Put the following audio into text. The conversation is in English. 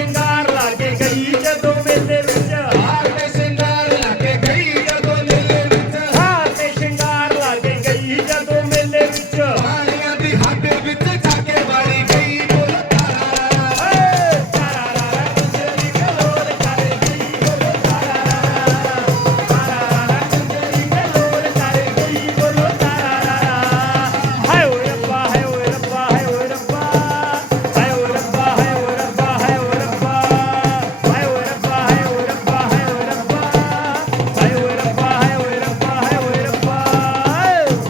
श्रृंगार